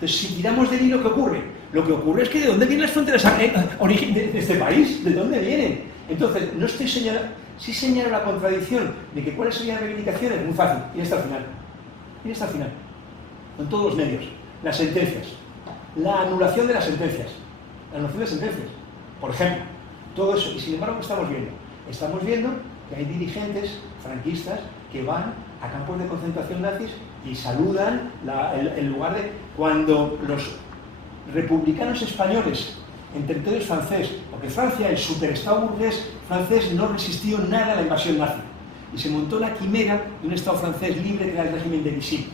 Entonces, si tiramos del hilo, ¿qué ocurre? Lo que ocurre es que ¿de dónde vienen las fronteras de este país? ¿De dónde vienen? Entonces, no estoy señalando, sí señalo la contradicción de que cuáles serían las reivindicaciones, muy fácil, y hasta el final. Y hasta el final. Con todos los medios. Las sentencias. La anulación de las sentencias. La anulación de las sentencias. Por ejemplo, todo eso. Y sin embargo, ¿qué estamos viendo? Estamos viendo que hay dirigentes franquistas que van a campos de concentración nazis y saludan el lugar de cuando los republicanos españoles en territorio francés, porque Francia, el superestado burgués francés, no resistió nada a la invasión nazi y se montó la quimera de un estado francés libre que era el régimen de Vichy.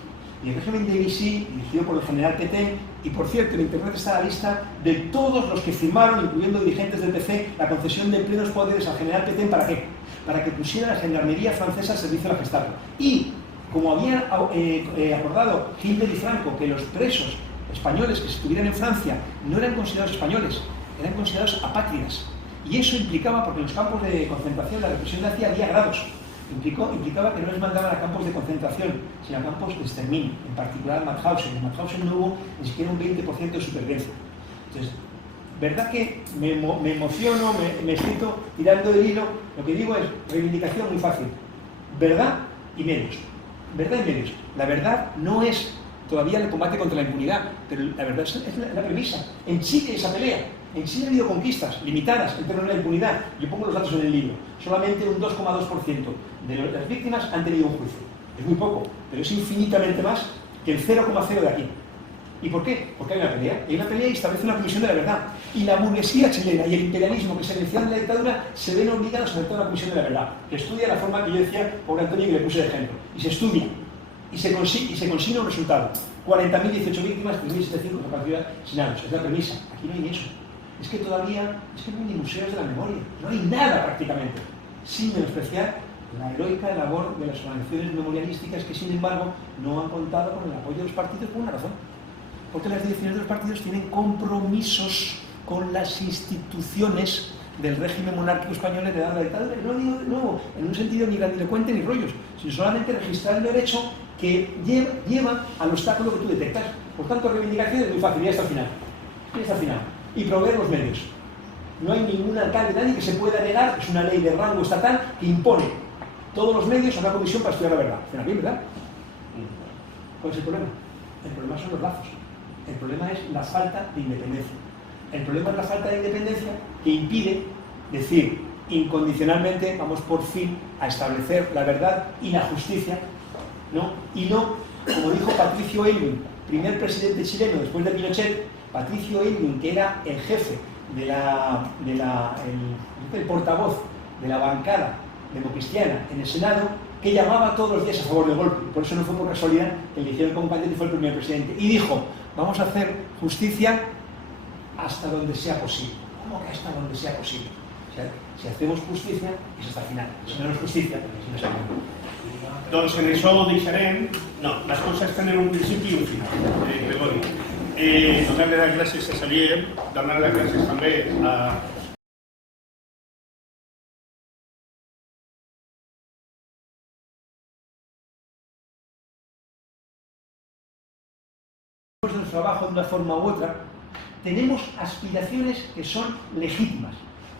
Y el régimen de Vichy, dirigido por el general Pétain, y por cierto, en internet está la lista de todos los que firmaron, incluyendo dirigentes del PC, la concesión de plenos poderes al general Pétain. ¿Para qué? Para que pusiera la gendarmería francesa al servicio de la Gestapo. Y, como habían acordado Hitler y Franco, que los presos españoles que estuvieran en Francia no eran considerados españoles, eran considerados apátridas. Y eso implicaba, porque en los campos de concentración la represión nazi había grados, implicaba que no les mandaban a campos de concentración, sino a campos de exterminio, en particular a Mauthausen. En Mauthausen no hubo ni siquiera un 20% de supervivencia. Entonces, ¿verdad que me emociono, me siento tirando del hilo? Lo que digo es, reivindicación muy fácil. Verdad y medios. Verdad y medios. La verdad no es todavía el combate contra la impunidad, pero la verdad es la premisa. En Chile esa pelea. En Chile ha habido conquistas limitadas en términos de la impunidad. Yo pongo los datos en el libro. Solamente un 2,2% de las víctimas han tenido un juicio. Es muy poco, pero es infinitamente más que el 0,0 de aquí. ¿Y por qué? Porque hay una pelea. Hay una pelea y establece una comisión de la verdad. Y la burguesía chilena y el imperialismo que se iniciaron en la dictadura se ven obligados a aceptar una comisión de la verdad, que estudia la forma que yo decía, por Antonio, que le puse de ejemplo. Y se estudia. Y se consigue un resultado. 40.018 víctimas, 3.700 repartidas sin años. Es la premisa. Aquí no hay ni eso. Es que todavía, no hay ni museos de la memoria, no hay nada prácticamente, sin menospreciar la heroica labor de las organizaciones memorialísticas que, sin embargo, no han contado con el apoyo de los partidos por una razón. Porque las direcciones de los partidos tienen compromisos con las instituciones del régimen monárquico español heredado de la dictadura. Y no digo de nuevo, en un sentido ni grandilocuente ni rollos, sino solamente registrar el derecho que lleva al obstáculo que tú detectas. Por tanto, reivindicación es muy fácil, y hasta el final. Y hasta el final. Y proveer los medios. No hay ningún alcalde, nadie que se pueda negar, es una ley de rango estatal que impone todos los medios a una comisión para estudiar la verdad. ¿Suena bien, verdad? ¿Cuál es el problema? El problema son los lazos. El problema es la falta de independencia. El problema es la falta de independencia que impide decir incondicionalmente vamos por fin a establecer la verdad y la justicia, ¿no? Y no, como dijo Patricio Aylwin, primer presidente chileno después de Pinochet, Patricio Aylwin, que era el jefe el portavoz de la bancada democristiana en el Senado, que llamaba todos los días a favor del golpe. Por eso no fue por casualidad que le hicieron como candidato y fue el primer presidente. Y dijo, vamos a hacer justicia hasta donde sea posible. ¿Cómo que hasta donde sea posible? O sea, si hacemos justicia, es hasta el final. Si no es justicia, pues no es el final. Doncs en això deixarem... No, les coses tenen un principi i un final, Gregori. Donar-li les gràcies a Xavier, donar les gràcies també a... ...del trabajo de una forma u otra, tenemos aspiraciones que son legítimas.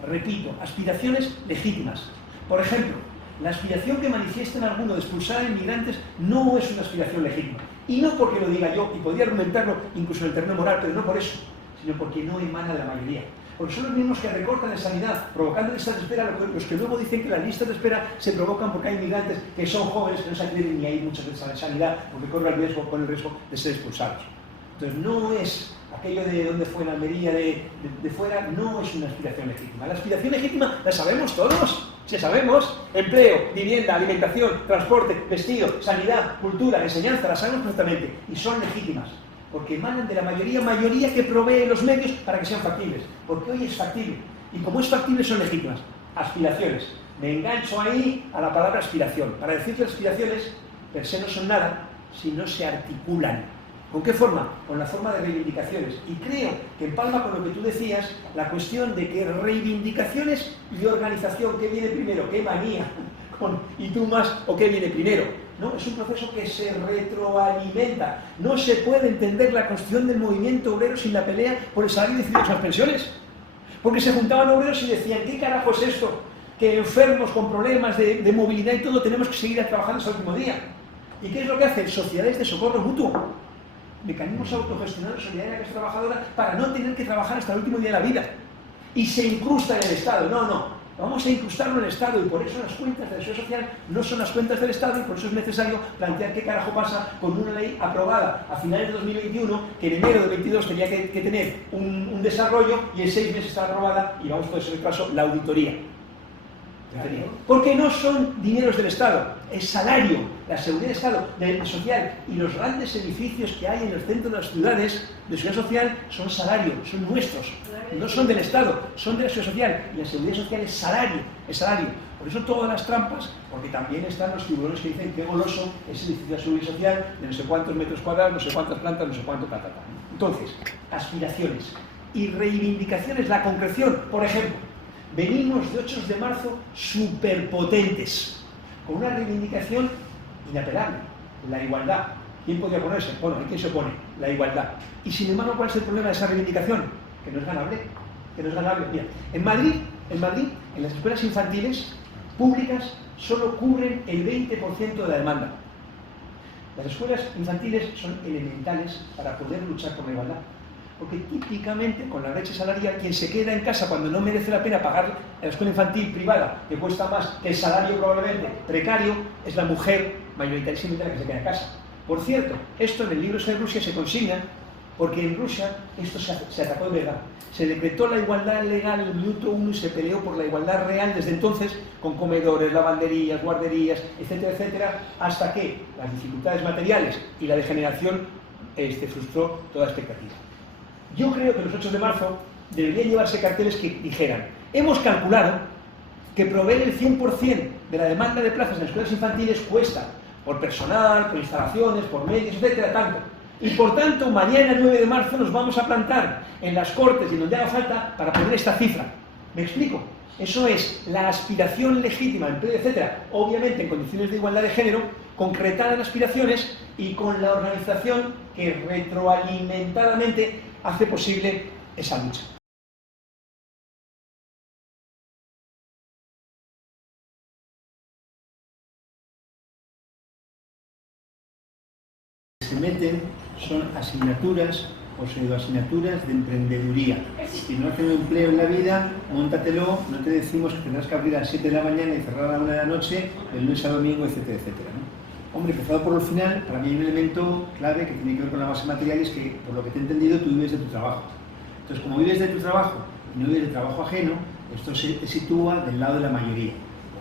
Repito, aspiraciones legítimas. Por ejemplo, la aspiración que manifiestan algunos de expulsar a inmigrantes no es una aspiración legítima. Y no porque lo diga yo, y podría argumentarlo incluso en el terreno moral, pero no por eso, sino porque no emana de la mayoría. Porque son los mismos que recortan en sanidad, provocando listas de espera, los que luego dicen que las listas de espera se provocan porque hay inmigrantes que son jóvenes, que no se atienden ni hay muchas veces en sanidad, porque corren el riesgo de ser expulsados. Entonces no es aquello de donde fue en Almería, de fuera, no es una aspiración legítima. La aspiración legítima la sabemos todos. Si sabemos, empleo, vivienda, alimentación, transporte, vestido, sanidad, cultura, enseñanza, las sabemos perfectamente y son legítimas, porque emanan de la mayoría que provee los medios para que sean factibles, porque hoy es factible, y como es factible son legítimas. Aspiraciones. Me engancho ahí a la palabra aspiración, para decir que las aspiraciones per se no son nada si no se articulan. ¿Con qué forma? Con la forma de reivindicaciones. Y creo que empalma con lo que tú decías, la cuestión de que reivindicaciones y organización, ¿qué viene primero? ¿Qué manía? ¿Y tú más? ¿O qué viene primero? No, es un proceso que se retroalimenta. No se puede entender la construcción del movimiento obrero sin la pelea por el salario decidido de las pensiones. Porque se juntaban obreros y decían, ¿qué carajo es esto? Que enfermos con problemas de movilidad y todo tenemos que seguir trabajando hasta el último día. ¿Y qué es lo que hacen? Sociedades de socorro mutuo. Mecanismos autogestionados de solidaridad de la clase trabajadora para no tener que trabajar hasta el último día de la vida. Y se incrusta en el Estado. No. Vamos a incrustarlo en el Estado y por eso las cuentas de la Seguridad Social no son las cuentas del Estado y por eso es necesario plantear qué carajo pasa con una ley aprobada a finales de 2021 que en enero de 2022 tenía que tener un desarrollo y en 6 meses está aprobada y vamos por ese caso la auditoría. Porque no son dineros del Estado, es salario, la seguridad del Estado, social y los grandes edificios que hay en el centro de las ciudades de seguridad social son salario, son nuestros, no son del Estado, son de la seguridad social y la seguridad social es salario. Por eso todas las trampas, porque también están los tiburones que dicen que goloso es el edificio de seguridad social de no sé cuántos metros cuadrados, no sé cuántas plantas, no sé cuánto ta. Entonces, aspiraciones y reivindicaciones, la concreción, por ejemplo. Venimos de 8 de marzo superpotentes, con una reivindicación inapelable, la igualdad. ¿Quién podría oponerse? Bueno, ¿hay quien se opone? La igualdad. Y sin embargo, ¿cuál es el problema de esa reivindicación? Que no es ganable. Mira, en Madrid, en las escuelas infantiles públicas, solo cubren el 20% de la demanda. Las escuelas infantiles son elementales para poder luchar por la igualdad. Porque típicamente con la brecha salarial quien se queda en casa cuando no merece la pena pagar la escuela infantil privada que cuesta más que el salario probablemente precario es la mujer mayoritariamente la que se queda en casa. Por cierto, esto en el libro de Rusia se consigna porque en Rusia esto se atacó de verdad. Se decretó la igualdad legal en el minuto 1 y se peleó por la igualdad real desde entonces con comedores, lavanderías, guarderías, etcétera, hasta que las dificultades materiales y la degeneración frustró toda expectativa. Yo creo que los 8 de marzo deberían llevarse carteles que dijeran: hemos calculado que proveer el 100% de la demanda de plazas en escuelas infantiles cuesta, por personal, por instalaciones, por medios, etcétera, tanto. Y por tanto, mañana 9 de marzo nos vamos a plantar en las Cortes y donde haga falta para poner esta cifra. ¿Me explico? Eso es la aspiración legítima, empleo, etcétera, obviamente en condiciones de igualdad de género, concretada en aspiraciones y con la organización que retroalimentadamente hace posible esa lucha. Se meten son asignaturas o pseudoasignaturas de emprendeduría. Si no has tenido empleo en la vida, móntatelo, no te decimos que tendrás que abrir a las 7 de la mañana y cerrar a la 1 de la noche, el lunes a domingo, etcétera, ¿no? Hombre, empezado por el final, para mí hay un elemento clave que tiene que ver con la base material, es que, por lo que te he entendido, tú vives de tu trabajo. Entonces, como vives de tu trabajo y no vives de trabajo ajeno, esto te sitúa del lado de la mayoría.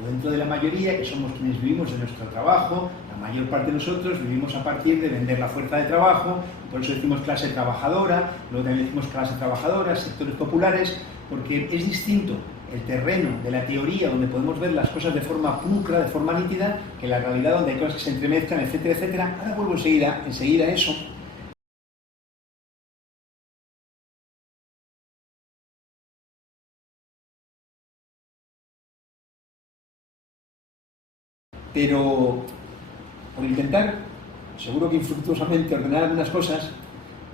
O dentro de la mayoría, que somos quienes vivimos de nuestro trabajo, la mayor parte de nosotros vivimos a partir de vender la fuerza de trabajo, por eso decimos clase trabajadora, luego también decimos clase trabajadora, sectores populares, porque es distinto el terreno de la teoría, donde podemos ver las cosas de forma pulcra, de forma nítida, que la realidad donde hay cosas que se entremezclan, etcétera, etcétera. Ahora vuelvo enseguida a eso. Pero por intentar, seguro que infructuosamente, ordenar algunas cosas,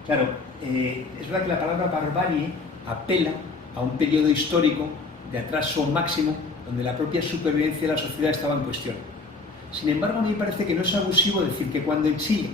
claro, es verdad que la palabra barbarie apela a un periodo histórico de atraso máximo donde la propia supervivencia de la sociedad estaba en cuestión. Sin embargo, a mí me parece que no es abusivo decir que cuando en Chile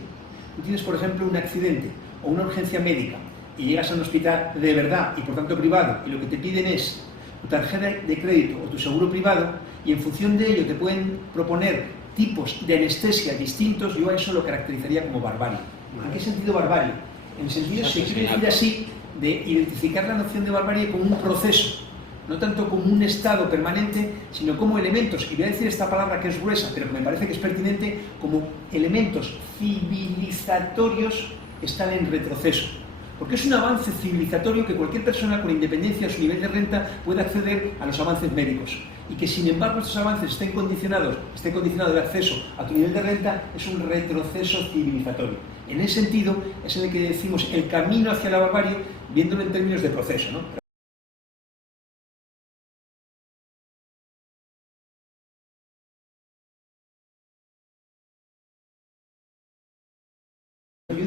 tú tienes, por ejemplo, un accidente o una urgencia médica y llegas a un hospital de verdad y por tanto privado y lo que te piden es tu tarjeta de crédito o tu seguro privado y en función de ello te pueden proponer tipos de anestesia distintos, yo a eso lo caracterizaría como barbarie. ¿En qué sentido barbarie? En el sentido, si quiero decir así, de identificar la noción de barbarie como un proceso, no tanto como un estado permanente, sino como elementos, y voy a decir esta palabra que es gruesa, pero que me parece que es pertinente, como elementos civilizatorios que están en retroceso. Porque es un avance civilizatorio que cualquier persona con independencia de su nivel de renta puede acceder a los avances médicos. Y que sin embargo estos avances esté condicionado el acceso a tu nivel de renta, es un retroceso civilizatorio. En ese sentido es en el que decimos el camino hacia la barbarie, viéndolo en términos de proceso, ¿no?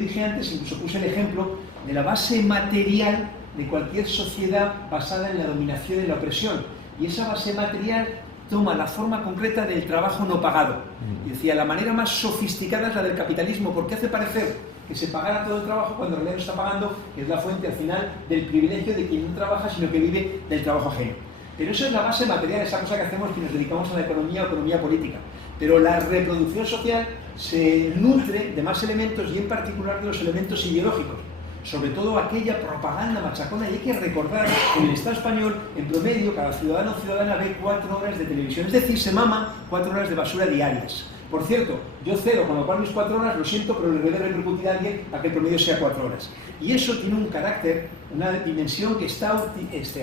dije antes, incluso puse el ejemplo de la base material de cualquier sociedad basada en la dominación y la opresión. Y esa base material toma la forma concreta del trabajo no pagado. Y decía, la manera más sofisticada es la del capitalismo, porque hace parecer que se pagara todo el trabajo cuando en realidad no está pagando, que es la fuente al final del privilegio de quien no trabaja, sino que vive del trabajo ajeno. Pero eso es la base material, esa cosa que hacemos que nos dedicamos a la economía o economía política. Pero la reproducción social se nutre de más elementos y en particular de los elementos ideológicos. Sobre todo aquella propaganda machacona, y hay que recordar que en el Estado español, en promedio, cada ciudadano o ciudadana ve 4 horas de televisión, es decir, se mama 4 horas de basura diarias. Por cierto, yo 0, con lo cual mis 4 horas, lo siento, pero le debe repercutir a alguien para que el promedio sea 4 horas. Y eso tiene un carácter, una dimensión que está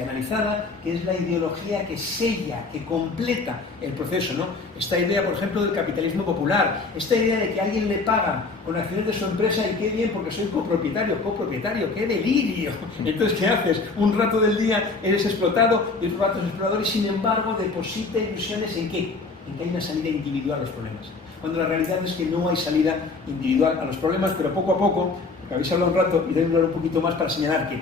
analizada, que es la ideología que sella, que completa el proceso, ¿no? Esta idea, por ejemplo, del capitalismo popular, esta idea de que a alguien le pagan con acciones de su empresa y qué bien porque soy copropietario, qué delirio. Entonces, ¿qué haces? Un rato del día eres explotado y otro rato eres explorador y sin embargo deposita ilusiones ¿en qué? En que hay una salida individual a los problemas. Cuando la realidad es que no hay salida individual a los problemas, pero poco a poco, porque habéis hablado un rato y debo hablar un poquito más para señalar que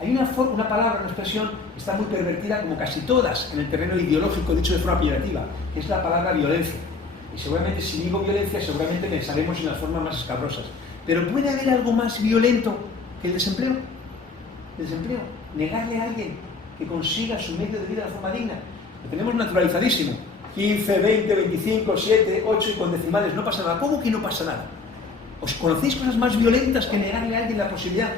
hay una palabra, una expresión que está muy pervertida, como casi todas, en el terreno ideológico, dicho de forma peyorativa, que es la palabra violencia. Y seguramente si digo violencia, seguramente pensaremos en las formas más escabrosas. Pero ¿puede haber algo más violento que el desempleo? El desempleo. Negarle a alguien que consiga su medio de vida de forma digna. Lo tenemos naturalizadísimo. 15, 20, 25, 7, 8 y con decimales. No pasa nada. ¿Cómo que no pasa nada? ¿Os conocéis cosas más violentas que negarle a alguien la posibilidad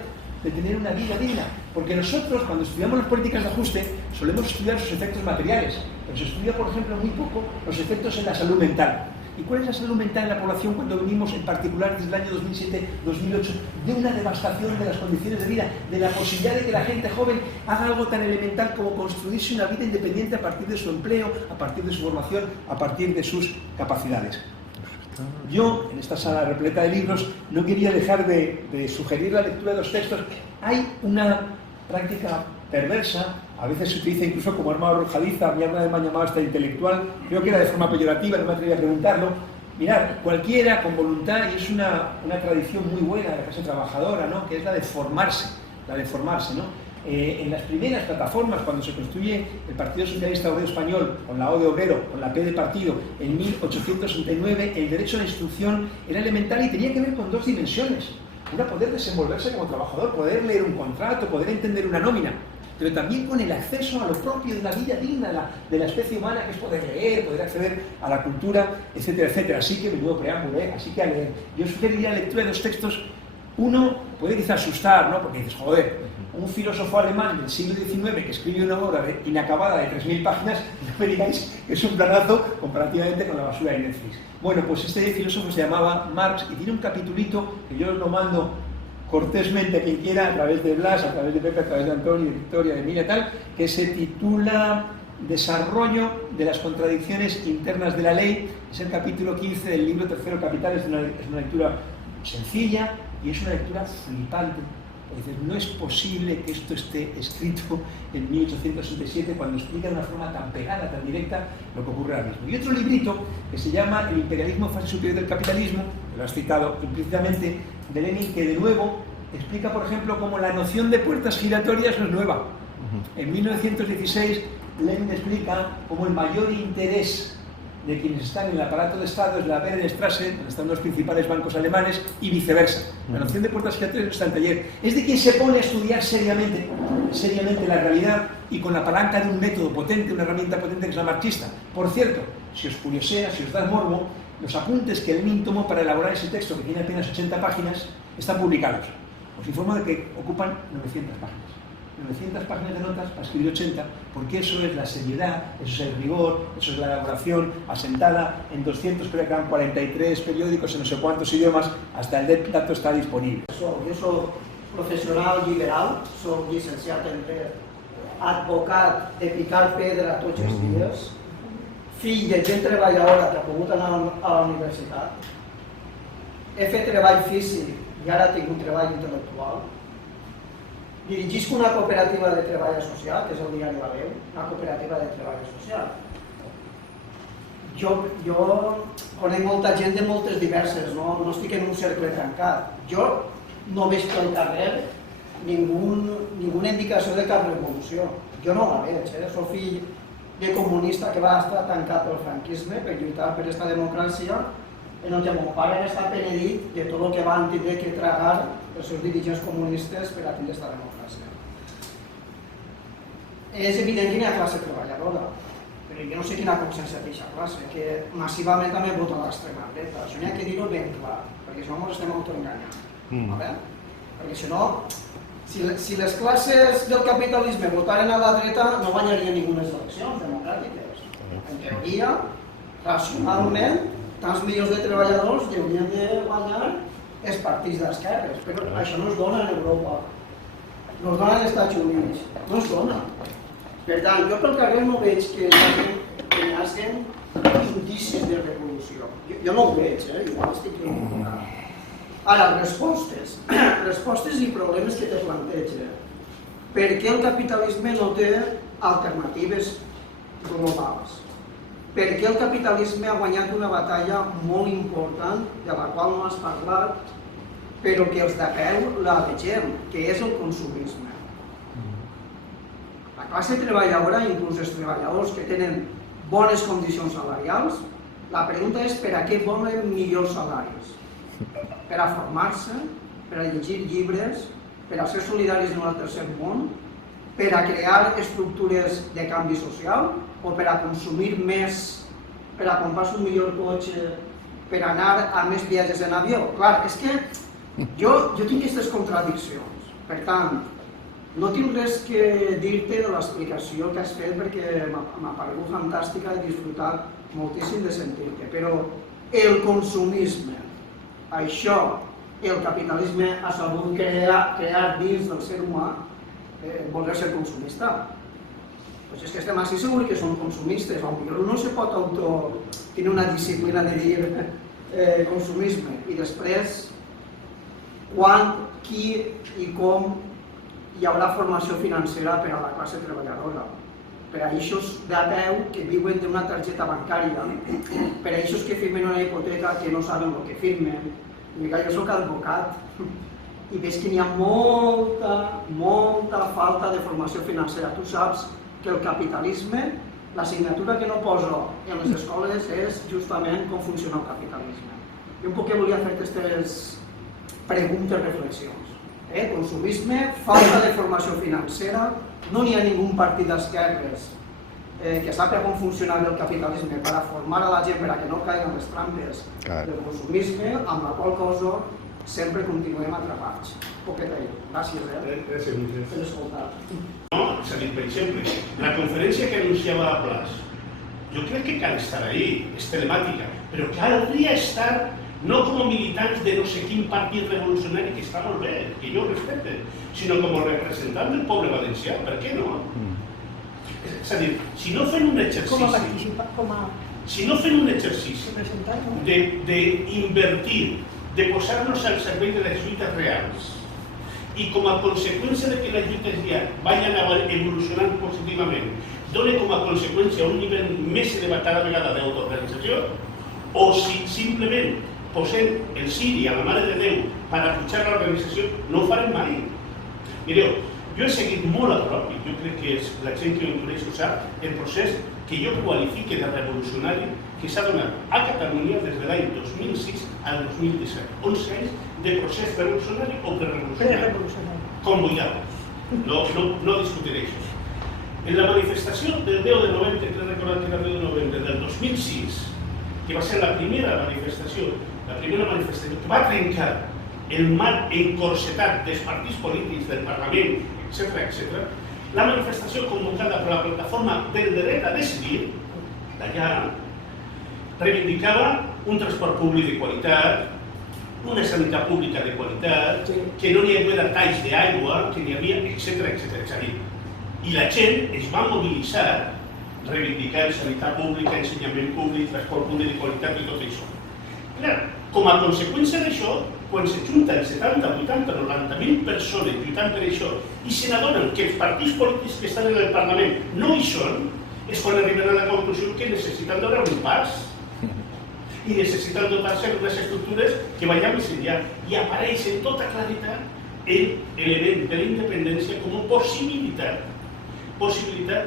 de tener una vida digna? Porque nosotros, cuando estudiamos las políticas de ajuste, solemos estudiar sus efectos materiales. Pero se estudia, por ejemplo, muy poco los efectos en la salud mental. ¿Y cuál es la salud mental en la población cuando venimos, en particular desde el año 2007-2008, de una devastación de las condiciones de vida, de la posibilidad de que la gente joven haga algo tan elemental como construirse una vida independiente a partir de su empleo, a partir de su formación, a partir de sus capacidades? Yo, en esta sala repleta de libros, no quería dejar de sugerir la lectura de los textos. Hay una práctica perversa, a veces se utiliza incluso como arma arrojadiza, a mí alguna vez me han llamado hasta intelectual, creo que era de forma peyorativa, no me atreví a preguntarlo. Mirad, cualquiera con voluntad, y es una tradición muy buena de la clase trabajadora, ¿no? Que es la de formarse, ¿no? En las primeras plataformas, cuando se construye el Partido Socialista Obrero Español, con la O de obrero, con la P de partido, en 1869, el derecho a la instrucción era elemental y tenía que ver con 2 dimensiones. Una, poder desenvolverse como trabajador, poder leer un contrato, poder entender una nómina, pero también con el acceso a lo propio de una vida digna de la especie humana, que es poder leer, poder acceder a la cultura, etcétera, etcétera. Así que, menudo preámbulo, así que a leer. Yo sugeriría la lectura de los textos. Uno puede quizá asustar, ¿no? Porque dices, joder, un filósofo alemán del siglo XIX que escribe una obra inacabada de 3.000 páginas, no me digáis que es un planazo comparativamente con la basura de Netflix. Bueno, pues este filósofo se llamaba Marx y tiene un capitulito que yo os lo mando cortésmente a quien quiera, a través de Blas, a través de Pepe, a través de Antonio, de Victoria, de Emilia, tal, que se titula Desarrollo de las contradicciones internas de la ley. Es el capítulo 15 del libro Tercero Capital, es una lectura sencilla y es una lectura flipante. Dices, no es posible que esto esté escrito en 1867 cuando explica de una forma tan pegada, tan directa, lo que ocurre ahora mismo. Y otro librito que se llama El imperialismo, fase superior del capitalismo, que lo has citado implícitamente, de Lenin, que de nuevo explica, por ejemplo, cómo la noción de puertas giratorias no es nueva. En 1916, Lenin explica cómo el mayor interés de quienes están en el aparato de Estado es la Bärenstraße, donde están los principales bancos alemanes, y viceversa. La noción de puertas giratorias no está en taller. Es de quien se pone a estudiar seriamente la realidad y con la palanca de un método potente, una herramienta potente que es la marxista. Por cierto, si os curiosea, si os da morbo, los apuntes que Lenin tomó para elaborar ese texto, que tiene apenas 80 páginas, están publicados. Os informo de que ocupan 900 páginas. 900 páginas de notas para escribir 80, porque eso es la seriedad, eso es el rigor, eso es la elaboración asentada en 200, creo que eran 43 periódicos en no sé cuántos idiomas, hasta el dato está disponible. Jo soc professional liberal, soc llicenciat en dret, advocat de picar pedra tots els dies, fill de gent treballadora que ha pogut anar a la universitat, he fet treball físic i ara he tingut treball intel·lectual. Dirigisc una cooperativa de treball associat, que és el diari La Veu, una cooperativa de treball associat. Jo conec molta gent de moltes diverses, no estic en un cercle tancat. Jo no veig pel carrer ninguna indicació de cap revolució. Jo no la veig, soc fill de comunista que va estar tancat pel franquisme per lluitar per aquesta democràcia, en on mon pare està penedit de tot el que van tindre que tragar els seus dirigents comunistes per a tindre aquesta democràcia. És evident que hi ha classe treballadora, però jo no sé quina consciència té aquesta classe, que massivament també vota a l'extrema dreta. Això n'hi ha que dir-ho ben clar, perquè si no ens estem autoenganyant. Perquè si no, si les classes del capitalisme votaren a la dreta, no guanyarien ninguna eleccions democràtiques. En teoria, racionalment, tants milions de treballadors haurien de guanyar els partits d'esquerres, però això no es dona en Europa, no es dona als Estats Units, no es dona. Per tant, jo pel carrer no veig que hi hagi indicis de revolució. Jo no ho veig, igual estic equivocat. Ara, respostes i problemes que te planteja. Per què el capitalisme no té alternatives globals? Per què el capitalisme ha guanyat una batalla molt important, de la qual no has parlat, però que els de peu la vegem, que és el consumisme. La classe treballadora, inclús els treballadors que tenen bones condicions salarials, la pregunta és per a què volen millors salaris? Per a formar-se, per a llegir llibres, per a ser solidaris en el tercer món, per a crear estructures de canvi social o per a consumir més, per a comprar-se un millor cotxe, per anar a més viatges en avió. Clar, és que jo tinc aquestes contradiccions. Per tant, no tinc res que dir-te de l'explicació que has fet perquè m'ha paregut fantàstica, he disfrutat moltíssim de sentir-te, però el consumisme, això, el capitalisme ha sabut crear dins del ser humà voler ser consumista. Doncs és que estem així segurs que són consumistes, potser no se pot tenir una disciplina de dir consumisme i després quan, qui i com hi haurà formació financera per a la classe treballadora, per a aquests de peu que viuen d'una targeta bancària, per a aquests que firmen una hipoteca que no saben el que firmen. Jo soc advocat i veig que hi ha molta falta de formació financera. Tu saps que el capitalisme, l'assignatura que no poso en les escoles és justament com funciona el capitalisme. Jo un poc volia fer aquestes preguntes, reflexions. Consumisme, falta de formació financera, no n'hi ha ningú partit d'esquerres que sàpiga com funciona el capitalisme per a formar a la gent per a que no caiguen les trampes del consumisme, amb la qual cosa sempre continuem atrapats. Poqueta ahí. Gràcies, Gràcies, Moisés. per escoltar. No, és a dir, per exemple, la conferència que anunciava a Plas, jo crec que cal estar ahí, és telemàtica, però caldria estar no com militants de no sé quin partit revolucionari, que està molt bé, que jo respecte, sinó com a representant del poble valencià, per què no? És a dir, si no fem un exercici d'invertir, de posar-nos al servei de les lluites reals i com a conseqüència de que les lluites ja vagin evolucionant positivament, doni com a conseqüència un nivell més elevat a la vegada d'autoorganització, o si simplement posem el Siri a la Mare de Déu per a pujar l'organització, no ho farem mai. Mireu, jo he seguit molt a prop, i jo crec que la gent que ho coneix ho sap, el procés que jo qualifique de revolucionari que s'ha donat a Catalunya des de l'any 2006 al 2017. 11 anys de procés revolucionari o prerevolucionari. Convoyado. No discutiré això. En la manifestació del 10 de novembre, crec recordar que era el 10 de novembre del 2006, que va ser la primera manifestació que va trencar el marc encorsetat dels partits polítics, del Parlament, etc., la manifestació convocada per la plataforma del dret a decidir, d'allà, reivindicava un transport públic de qualitat, una sanitat pública de qualitat, que no n'hi havia talls d'aigua, que n'hi havia, etc. És a dir, i la gent es va mobilitzar reivindicant sanitat pública, ensenyament públic, transport públic de qualitat i tot això. Clar, com a conseqüència d'això, quan se junten 70, 80, 90.000 persones lluitant per això i se n'adonen que els partits polítics que estan en el Parlament no hi són, és quan arriben a la conclusió que necessiten donar un pas i necessiten dotar-se d'unes estructures que vayan més enllà. I apareix en tota claritat l'element de la independència com a possibilitat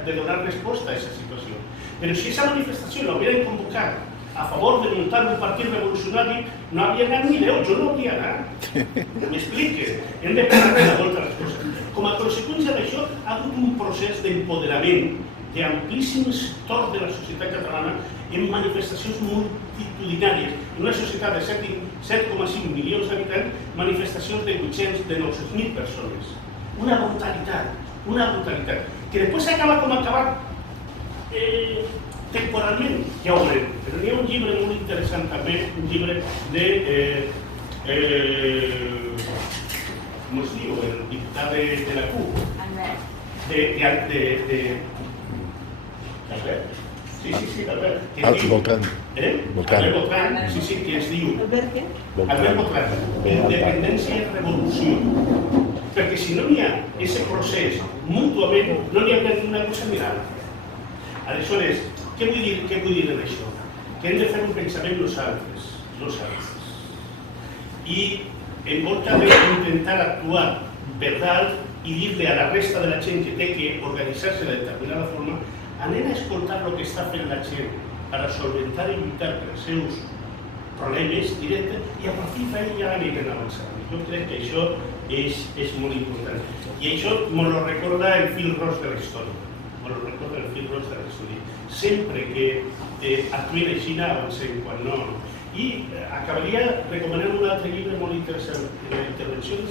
de donar resposta a aquesta situació. Però si aquesta manifestació l'haurien convocat a favor de muntar un partit revolucionari, no hauria anat ni Déu, jo no hauria anat. M'explique, hem de prendre la volta a les coses. Com a conseqüència d'això, ha hagut un procés d'empoderament d'amplíssim sector de la societat catalana en manifestacions multitudinàries. En una societat de 7,5 milions d'habitants, manifestacions de 800, de 900.000 persones. Una brutalitat, que després acaba com ha acabat temporalment, ja ho veurem. Però hi ha un llibre molt interessant també, un llibre de... com es diu? El diputat de la CUP. Albert? Sí, Albert. Beltrán. Albert Beltrán, sí, que es diu... Albert Beltrán. Independència i revolució. Perquè si no n'hi ha aquest procés mútuament, no n'hi ha una cosa mirada. Aleshores, què vull dir en això? Que hem de fer un pensament nosaltres. I en volta d'intentar actuar per dalt i dir-li a la resta de la gent que té que organitzar-se de determinada forma, anem a escoltar el que està fent la gent per a solventar i lluitar pels seus problemes directes i a partir d'ahí ja anirem avançant. Jo crec que això és molt important. I això me lo recorda el fil ros de la història. Sempre que actuïn així avancem, quan no. I acabaria recomanant un altre llibre molt interessant. En la intervenció de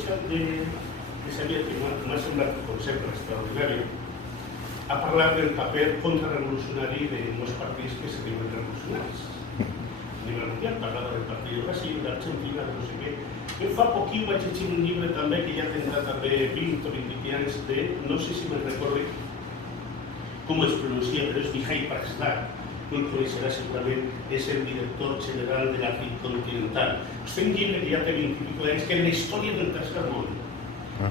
Xavier, que m'ha semblat un concepte extraordinari, ha parlat del paper contrarrevolucionari de molts partits que se diuen revolucionaris. A nivell mundial parlava del partit de Brasil, d'Argentina, de no sé què. Jo fa poquí vaig llegir un llibre també que ja tindrà també 20 o 20 anys de, no sé si me'n recordo com es pronuncia, però és Mihai Praxdar, que el coneixerà segurament, és el director general de l'Àfrica Continental. És un llibre que ja té 20 i pico d'anys, que és la història del tercer món,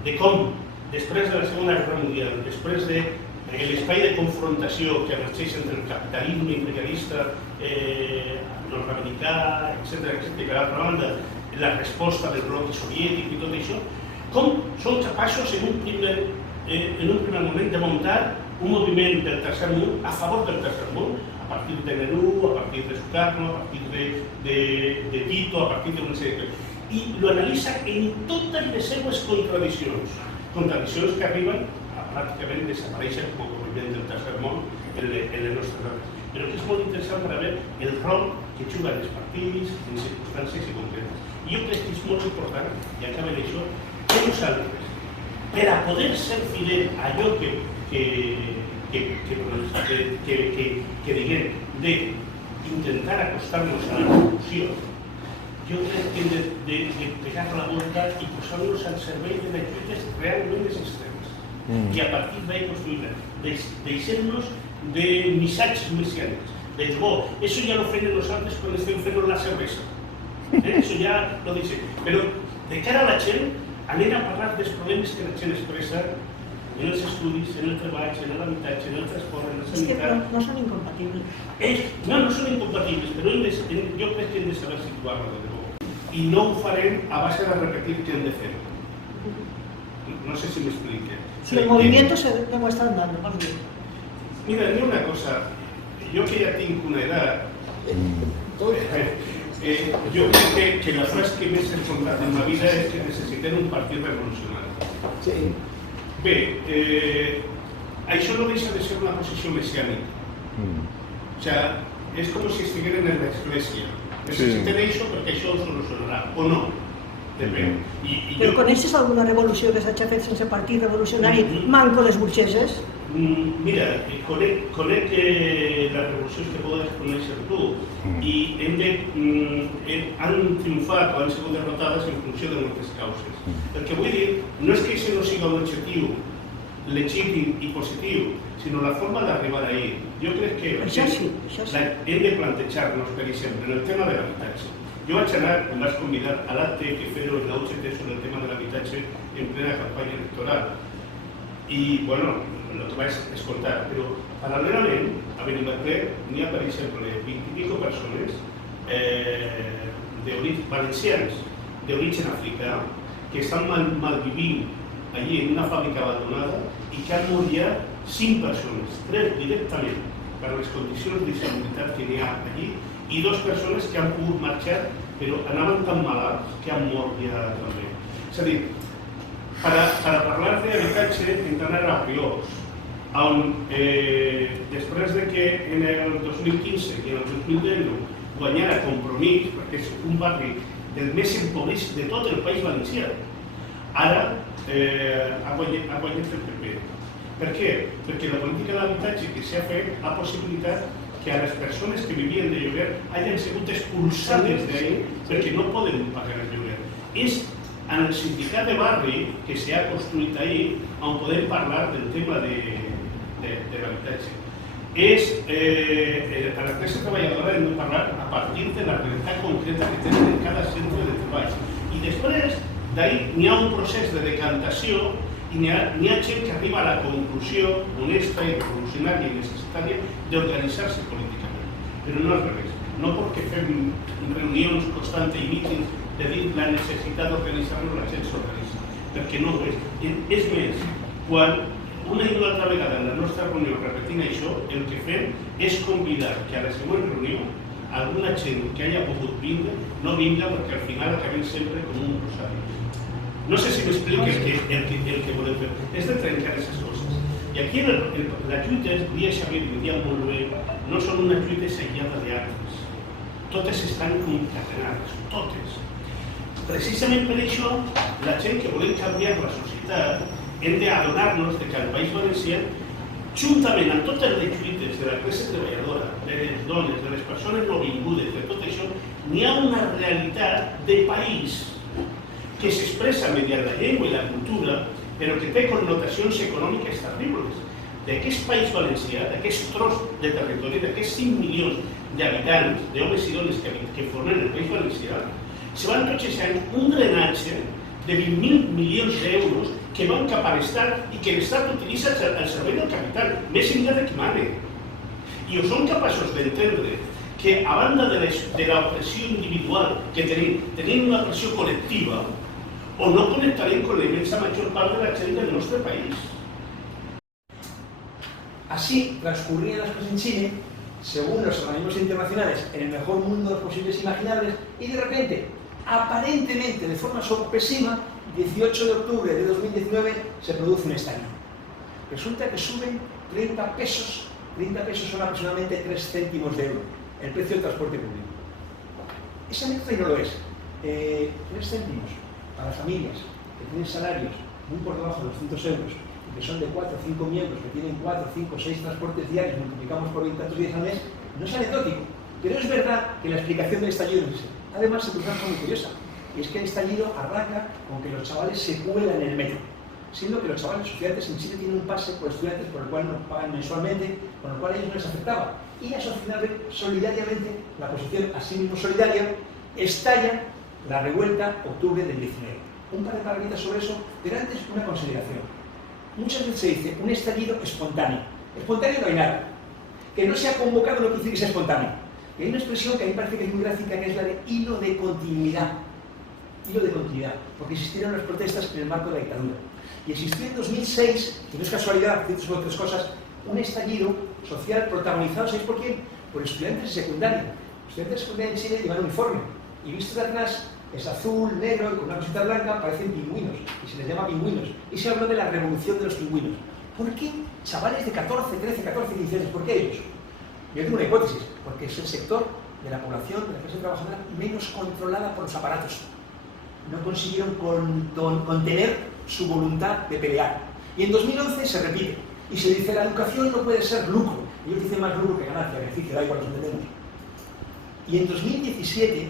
de com, després de la Segona Guerra Mundial, després de l'espai de confrontació que emergeix entre el capitalisme imperialista nord-americà, etc., i per altra banda, la resposta del bloc soviètic i tot això, com són capaços en un primer moment de muntar un moviment del tercer món a favor del tercer món, a partir de Nerú, a partir de Sukarno, a partir de Tito, a partir d'una sèrie de coses. I lo analitza en totes les seues contradiccions que arriben a pràcticament desaparèixer com a moviment del tercer món en les nostres dades. Però que és molt interessant per veure el rol que juguen els partits en circumstàncies concretes. I jo crec que és molt important, i acaba d'això, que nosaltres, per a poder ser fidel a allò que diguem d'intentar acostar-nos a la revolució, jo crec que hem de pegar la volta i posar-nos al servei de les lluites realment existents. I a partir d'ahí construir-les, deixem-nos de missatges messiànics. Doncs bo, això ja lo fem nosaltres quan estem fent la cervesa. Això ja lo deixem. Però de cara a la gent, anem a parlar dels problemes que la gent expressa en els estudis, en el treball, en l'habitatge, en el transport, en la sanitat. És que no són incompatibles. No són incompatibles, però jo crec que hem de saber situar-lo de debò. I no ho farem a base de repetir que hem de fer. No sé si m'explique. Si el movimiento se demuestra andando, más bien. Mira, hi ha una cosa. Jo que ja tinc una edat, jo crec que la frase que més he escoltat en la vida és que necessitem un partit revolucionari. Sí. Bé, això no deixa de ser una posició messiànica. O sigui, és com si estigueren en l'església. Necessitem això perquè això ho solucionarà, o no. Depèn. Però coneixes alguna revolució que s'hagi fet sense partit revolucionari manco les burgeses? Mira, conec les revolucions que podes conèixer tu i han triomfat o han sigut derrotades en funció de moltes causes. El que vull dir no és que això no sigui un objectiu legítim i positiu, sinó la forma d'arribar ahí. Jo crec que hem de plantejar-nos, per exemple, en el tema de l'habitatge. Jo vaig anar, em vas convidar a l'acte que feu en la UGT sobre el tema de l'habitatge en plena campanya electoral. I, bueno, el que vaig escoltar, però paral·lelament a Benimarflé n'hi ha, per exemple, 20 i pico persones valencians d'origen africà que estan malvivint allí en una fàbrica abandonada i que han mort ja 5 persones, 3 directament per les condicions de seguretat que n'hi ha allí i 2 persones que han pogut marxar però anaven tan malalts que han mort ja també. És a dir, para parlar d'habitatge hem d'anar a Riós, on després de que en el 2015 i en el 2019 guanyara Compromís, perquè és un barri del més empobrits de tot el País Valencià, ara ha guanyat el PP. Per què? Perquè la política d'habitatge que s'ha fet ha possibilitat que a les persones que vivien de lloguer hagin sigut expulsades d'ahir perquè no poden pagar el lloguer. És en el sindicat de barri que s'ha construït ahir on podem parlar del tema de l'habitatge. A la classe treballadora hem de parlar a partir de la realitat concreta que tenen en cada centre de treball. I després d'ahir n'hi ha un procés de decantació i n'hi ha gent que arriba a la conclusió honesta i revolucionària i necessitària d'organitzar-se políticament. Però no al revés. No perquè fem reunions constants i mítings de dir la necessitat d'organitzar-nos la gent s'organitza. Perquè no ho és. És més, quan una i una altra vegada en la nostra reunió repetint això, el que fem és convidar que a la següent reunió alguna gent que haya pogut vindre no vinga perquè al final acabem sempre com un rosari. No sé si m'explica el que volem fer. És de trencar aquestes coses. I aquí la lluita, dia Xavier i dia molt bé, no són una lluita aïllada d'altres. Totes estan concatenades, totes. Precisament per això, la gent que volem canviar la societat hem d'adonar-nos que al País Valencià, juntament amb totes les lluites de la classe treballadora, de les dones, de les persones nouvingudes, de tot això, n'hi ha una realitat de país que s'expressa mediant la llengua i la cultura, però que té connotacions econòmiques terribles. D'aquest País Valencià, d'aquest tros de territori, d'aquests 5 milions d'habitants, d'homes i dones que formen el País Valencià, se van tots els anys un drenatge de 20.000 milions d'euros que van cap a l'Estat i que l'Estat utilitza al servei del capital, més enllà de qui mane. I ho són capaços d'entendre que a banda de l'opressió individual que tenim una pressió col·lectiva, o no connectarem con la inmensa major part de la gent del nostre país. Así transcurrían las cosas en Chile, según los organismos internacionales, en el mejor mundo de los posibles imaginables, y de repente, aparentemente de forma sorpresiva, 18 de octubre de 2019 se produce un estallido. Resulta que suben 30 pesos son aproximadamente 3 céntimos de euro, el precio del transporte público. Esa anécdota no lo es. 3 céntimos para familias que tienen salarios muy por debajo de 200 euros, que son de 4 o 5 miembros, que tienen 4, 5, 6 transportes diarios, multiplicamos por 20 días al mes, no es anecdótico. Pero es verdad que la explicación del estallido no es esa. Además, se produce una cosa muy curiosa, y es que el estallido arranca con que los chavales se cuelan en el metro, siendo que los chavales estudiantes en Chile tienen un pase por estudiantes por el cual no pagan mensualmente, con lo cual a ellos no les afectaba. Y la sociedad solidariamente, la posición así mismo solidaria, estalla la revuelta octubre del 19. Un par de palabritas sobre eso, pero antes una consideración. Muchas veces se dice un estallido espontáneo. Espontáneo no hay nada. Que no se ha convocado no quiere decir que sea espontáneo. Y hay una expresión que a mí me parece que es muy gráfica, que es la de hilo de continuidad. Hilo de continuidad, porque existieron las protestas en el marco de la dictadura. Y existió en 2006, que no es casualidad, ciertas otras cosas, un estallido social protagonizado, ¿sabéis por quién? Por estudiantes de secundaria. Los estudiantes de secundaria en Chile llevan uniforme. Y visto de atrás, es azul, negro y con una cosita blanca, parecen pingüinos. Y se les llama pingüinos. Y se habló de la revolución de los pingüinos. ¿Por qué chavales de 14, 13, 14, 15 años? ¿Por qué ellos? Yo tengo una hipótesis, porque es el sector de la población, de la clase trabajadora, menos controlada por los aparatos. No consiguieron contener su voluntad de pelear. Y en 2011 se repite. Y se dice, la educación no puede ser lucro. Ellos dicen más lucro que ganancia, beneficio, da igual, los entendemos. Y en 2017,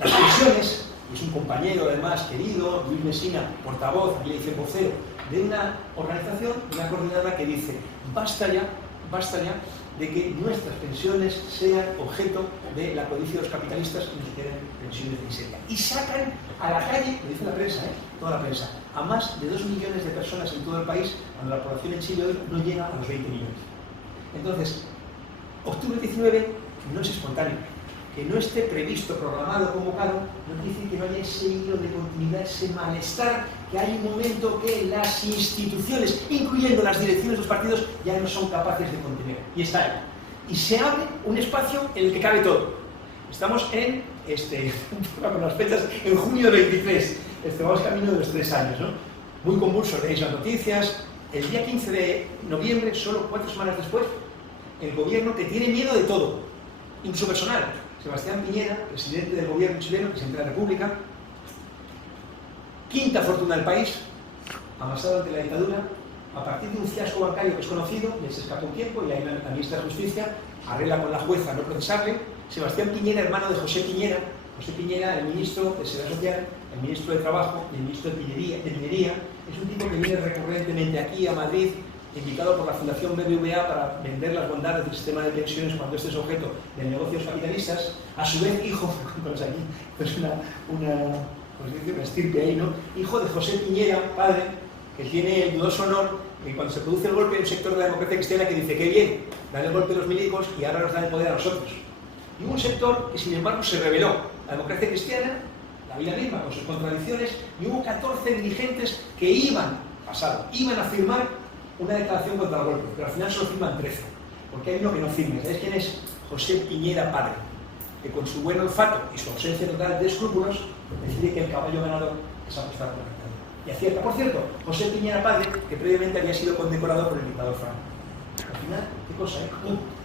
las pensiones, y es un compañero además querido, Luis Mesina, portavoz, aquí le dice vocero, de una organización, una coordinadora que dice, basta ya basta ya de que nuestras pensiones sean objeto de la codicia de los capitalistas y nos queden pensiones de miseria. Y sacan a la calle, lo dice la prensa, toda la prensa, a más de 2 millones de personas en todo el país, cuando la población en Chile hoy no llega a los 20 millones. Entonces, octubre 19 no es espontáneo. Que no esté previsto, programado, convocado, no dice que no haya ese hilo de continuidad, ese malestar, que hay un momento que las instituciones, incluyendo las direcciones de los partidos, ya no son capaces de contener. Y está ahí. Y se abre un espacio en el que cabe todo. Estamos en, con las fechas, en junio del 23. Vamos camino de los 3 años, ¿no? Muy convulso, leéis las noticias. El día 15 de noviembre, solo 4 semanas después, el gobierno que tiene miedo de todo, incluso personal. Sebastián Piñera, presidente del gobierno chileno, presidente de la República, quinta fortuna del país, amasado ante la dictadura, a partir de un fiasco bancario que es conocido, les escapó un tiempo y ahí la ministra de Justicia arregla con la jueza no procesarle. Sebastián Piñera, hermano de José Piñera, el ministro de Seguridad Social, el ministro de Trabajo y el ministro de Minería, es un tipo que viene recurrentemente aquí a Madrid, invitado por la Fundación BBVA para vender las bondades del sistema de pensiones cuando este es objeto de negocios capitalistas, a su vez hijo, aquí, pues una estirpe ahí, ¿no? Hijo de José Piñera, padre, que tiene el dudoso honor que cuando se produce el golpe hay un sector de la democracia cristiana que dice que bien, dan el golpe a los milicos y ahora nos dan el poder a nosotros. Y hubo un sector que sin embargo se rebeló, la democracia cristiana, la vida misma con sus contradicciones, y hubo 14 dirigentes que iban a firmar una declaración contra el golpe, pero al final solo firman 13, porque hay uno que no firme. ¿Sabéis quién es? José Piñera padre, que con su buen olfato y su ausencia total de escrúpulos decide que el caballo ganador es apostar por la dictadura. Y acierta. Por cierto, José Piñera padre, que previamente había sido condecorado por el dictador Franco. Al final, qué cosa,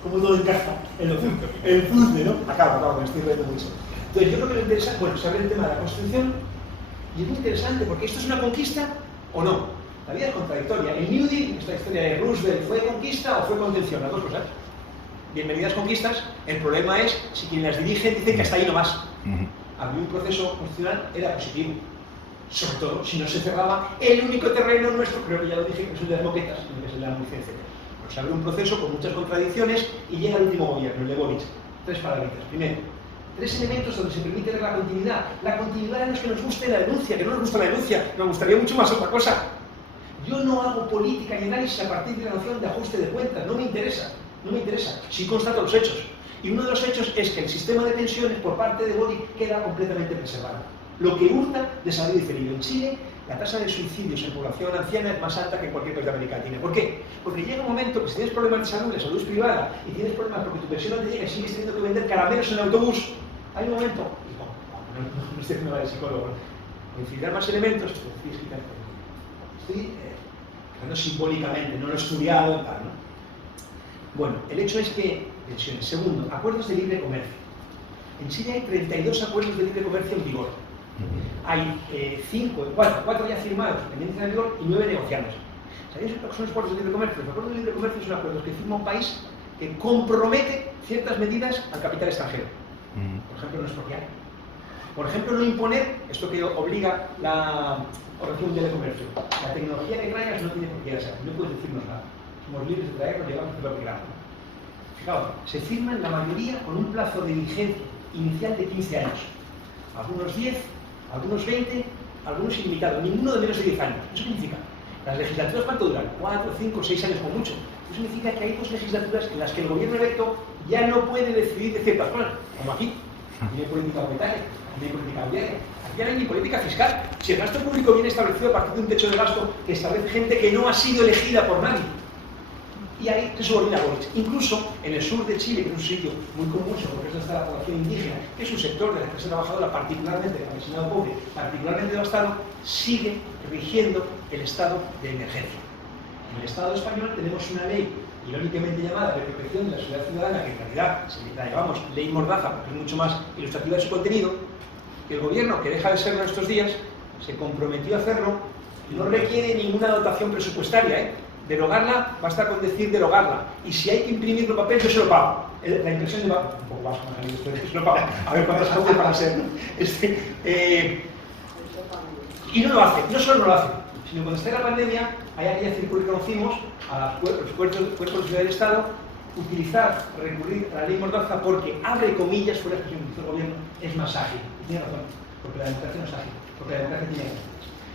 ¿Cómo todo encaja en el puzzle, ¿no? Acabo, me estoy riendo mucho. Entonces yo creo que lo interesante, bueno, se abre el tema de la Constitución, y es muy interesante porque esto es una conquista o no. La vida es contradictoria. El New Deal, esta historia de Roosevelt, ¿fue conquista o fue contención? Las dos cosas. Bienvenidas conquistas. El problema es si quienes las dirigen dicen que hasta ahí no más. Abrir un proceso constitucional era positivo. Sobre todo si no se cerraba el único terreno nuestro, creo que ya lo dije, que es el de las moquetas, sino que es el de la licencia. Pues se abre un proceso con muchas contradicciones y llega el último gobierno, el de Boric. 3 palabritas. Primero, 3 elementos donde se permite ver la continuidad. La continuidad no es que nos guste la denuncia, que no nos gusta la denuncia, nos gustaría mucho más otra cosa. Yo no hago política y análisis a partir de la noción de ajuste de cuentas, no me interesa, sí constato los hechos. Y uno de los hechos es que el sistema de pensiones por parte de Boric queda completamente preservado. Lo que hurta desarrollo diferido. En Chile, la tasa de suicidios en población anciana es más alta que en cualquier país de América Latina. ¿Por qué? Porque llega un momento que si tienes problemas de salud es privada, y tienes problemas porque tu pensión no te llega y sigues teniendo que vender caramelos en el autobús, hay un momento, no estoy haciendo la de psicólogo, infiltrar más elementos, te decides quitar. Estoy hablando simbólicamente, no lo he estudiado, tal, ¿no? Bueno, el hecho es que, pensiones. Segundo, acuerdos de libre comercio. En Chile hay 32 acuerdos de libre comercio en vigor. Hay 4 ya firmados, pendientes en vigor, y 9 negociados. ¿Sabéis lo que son los acuerdos de libre comercio? Los acuerdos de libre comercio son acuerdos que firma un país que compromete ciertas medidas al capital extranjero. Por ejemplo, no expropiar. Por ejemplo, no imponer, esto que obliga la Organización Mundial de Comercio. La tecnología que traigas no tiene por qué ser, no puedes decirnos nada. Somos libres de traernos, llevamos a hacer lo que queramos. Fijaos, se firman la mayoría con un plazo de vigencia inicial de 15 años. Algunos 10, algunos 20, algunos ilimitados, ninguno de menos de 10 años. ¿Eso qué significa? Las legislaturas, ¿cuánto duran? 4, 5, 6 años como mucho. Eso significa que hay 2 legislaturas en las que el gobierno electo ya no puede decidir de ciertas cosas, como aquí. Aquí no hay política monetaria, aquí no hay política cambiaria, aquí no hay ni política fiscal. Si el gasto público viene establecido a partir de un techo de gasto que establece gente que no ha sido elegida por nadie. Y ahí se subordina a Boric. Incluso en el sur de Chile, que es un sitio muy convulso, porque es donde está la población indígena, que es un sector de la clase trabajadora particularmente, el campesino pobre, particularmente devastado, sigue rigiendo el estado de emergencia. En el Estado español tenemos una ley irónicamente llamada de protección de la sociedad ciudadana, que en realidad la llamamos ley mordaza porque es mucho más ilustrativa de su contenido, que el gobierno, que deja de serlo en estos días, se comprometió a hacerlo, no requiere ninguna dotación presupuestaria, Derogarla, basta con decir derogarla. Y si hay que imprimir el papel, yo se lo pago. La impresión de papel, un poco más con el ustedes, se lo pago. A ver cuántas cosas para ser, ¿no? Y no lo hace, no solo no lo hace, sino cuando esté la pandemia, hay aquella circular que conocimos a los cuerpos del Estado, recurrir a la ley Mordaza porque, abre comillas, fuera de la expresión que hizo el gobierno, es más ágil. Y tiene razón, porque la democracia no es ágil, porque la democracia tiene razón.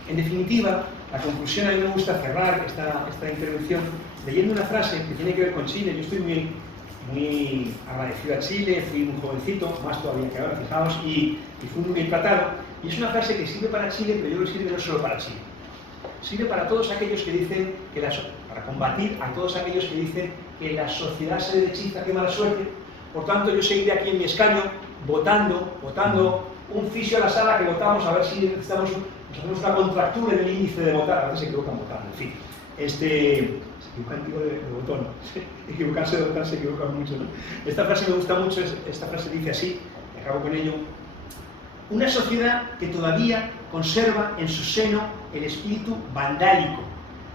En definitiva, la conclusión, a mí me gusta cerrar esta intervención leyendo una frase que tiene que ver con Chile. Yo estoy muy agradecido a Chile, fui muy jovencito, más todavía que ahora, fijaos, y fui muy bien tratado. Y es una frase que sirve para Chile, pero yo creo que sirve no solo para Chile. Sirve para todos aquellos que dicen, para combatir a todos aquellos que dicen que la sociedad se derechiza, qué mala suerte. Por tanto, yo seguiré aquí en mi escaño votando un fisio a la sala que votamos a ver si hacemos una contractura en el índice de votar. A veces se equivocan votando, en fin. Se equivocan tipo de botón. Equivocarse de votar se equivocan mucho, ¿no? Esta frase me gusta mucho, esta frase dice así, y acabo con ello. Una sociedad que todavía conserva en su seno el espíritu vandálico,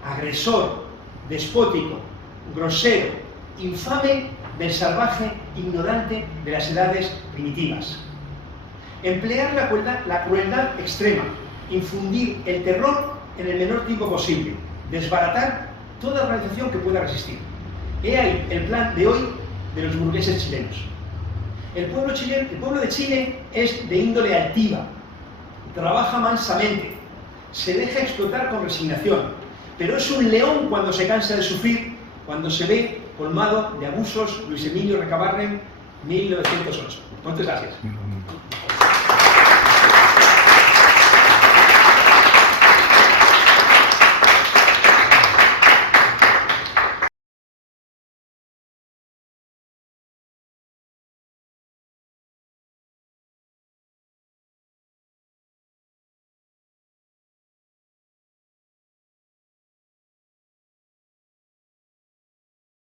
agresor, despótico, grosero, infame del salvaje ignorante de las edades primitivas. Emplear la crueldad extrema, infundir el terror en el menor tiempo posible, desbaratar toda organización que pueda resistir. He ahí el plan de hoy de los burgueses chilenos. El pueblo de Chile es de índole altiva, trabaja mansamente, se deja explotar con resignación, pero es un león cuando se cansa de sufrir, cuando se ve colmado de abusos. Luis Emilio Recabarren, 1908. Muchas gracias.